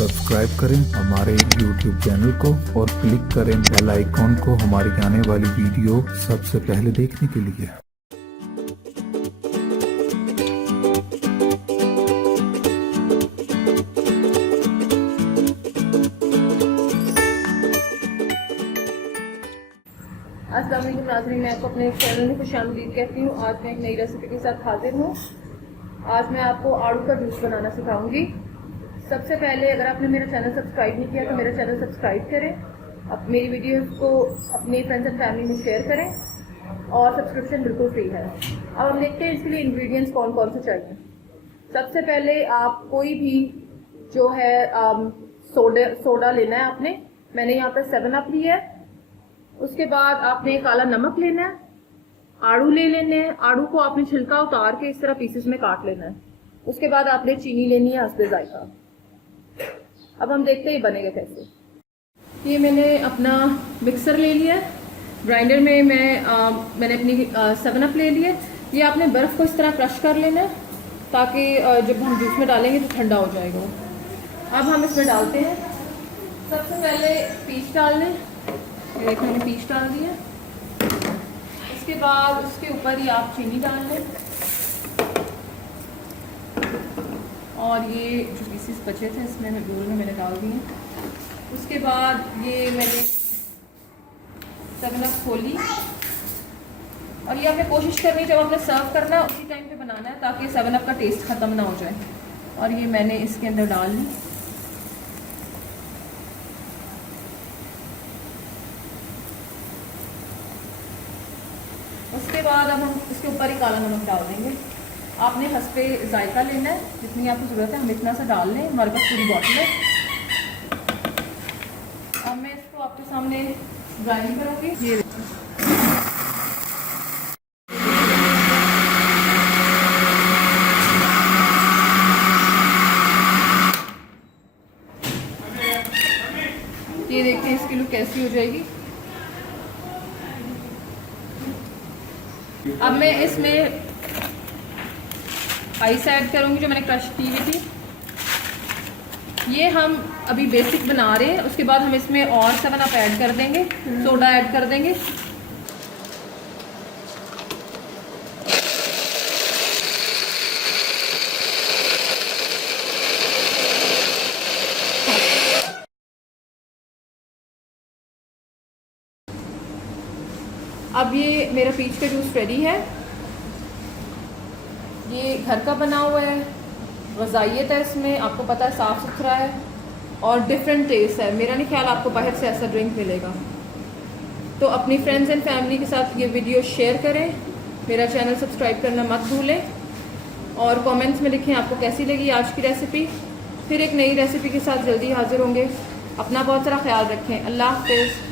Subscribe करें हमारे YouTube channel को और क्लिक करें बेल आइकॉन को हमारी आने वाली वीडियो सबसे पहले देखने के लिए। अस्सलाम वालेकुम नाज़रीन, मैं आपको अपने चैनल में खुशामदीद कहती हूँ। आज मैं एक नई रेसिपी के साथ हाजिर हूँ। आज मैं आपको आड़ू का जूस बनाना सिखाऊंगी। सबसे पहले अगर आपने मेरा चैनल सब्सक्राइब नहीं किया तो मेरा चैनल सब्सक्राइब करें, अब मेरी वीडियोस को अपने फ्रेंड्स एंड फैमिली में शेयर करें और सब्सक्रिप्शन बिल्कुल फ्री है। अब हम देखते हैं इसके लिए इंग्रेडिएंट्स कौन कौन से चाहिए। सबसे पहले आप कोई भी जो है सोडा लेना है आपने। मैंने यहाँ पर 7 अप लिया है। उसके बाद आपने काला नमक लेना है, आड़ू ले लेने हैं। आड़ू को आपने छिलका उतार के इस तरह पीसेस में काट लेना है। उसके बाद आपने चीनी लेनी है हस्बे जायका। अब हम देखते हैं बनेगा कैसे। ये मैंने अपना मिक्सर ले लिया है। ग्राइंडर में मैंने अपनी 7 अप ले लिया। ये आपने बर्फ़ को इस तरह क्रश कर लेना है ताकि जब हम जूस में डालेंगे तो ठंडा हो जाएगा। अब हम इसमें डालते हैं। सबसे पहले पीस डाल लें। ये देखो मैंने पीस डाल दिया। इसके बाद उसके ऊपर ही आप चीनी डाल लें और ये जो पीसेस बचे थे इसमें बोल में मैंने डाल दिए। उसके बाद ये मैंने 7 अप खोली और ये आपने कोशिश करनी जब आपने सर्व करना है उसी टाइम पे बनाना है ताकि 7 अप का टेस्ट ख़त्म ना हो जाए। और ये मैंने इसके अंदर डाल ली। उसके बाद अब हम इसके ऊपर ही काला नमक डाल देंगे। आपने हस्बे जायका लेना है, जितनी आपको ज़रूरत है हम इतना सा डाल लें। हमारे पास पूरी बॉटल है। अब मैं इसको आपके सामने ग्राइंड करूँगी। ये देखते हैं इसकी लुक कैसी हो जाएगी। अब मैं इसमें आइस ऐड करूँगी जो मैंने क्रश की हुई थी। ये हम अभी बेसिक बना रहे हैं। उसके बाद हम इसमें और 7 अप ऐड कर देंगे, सोडा ऐड कर देंगे। अब ये मेरा पीच का जूस रेडी है। ये घर का बना हुआ है, ग़ज़ाइयत है इसमें, आपको पता है साफ़ सुथरा है और डिफरेंट टेस्ट है। मेरा नहीं ख्याल आपको बाहर से ऐसा ड्रिंक मिलेगा। तो अपनी फ्रेंड्स एंड फैमिली के साथ ये वीडियो शेयर करें। मेरा चैनल सब्सक्राइब करना मत भूलें और कमेंट्स में लिखें आपको कैसी लगी आज की रेसिपी। फिर एक नई रेसिपी के साथ जल्दी हाजिर होंगे। अपना बहुत सारा ख्याल रखें। अल्लाह हाफ़िज़।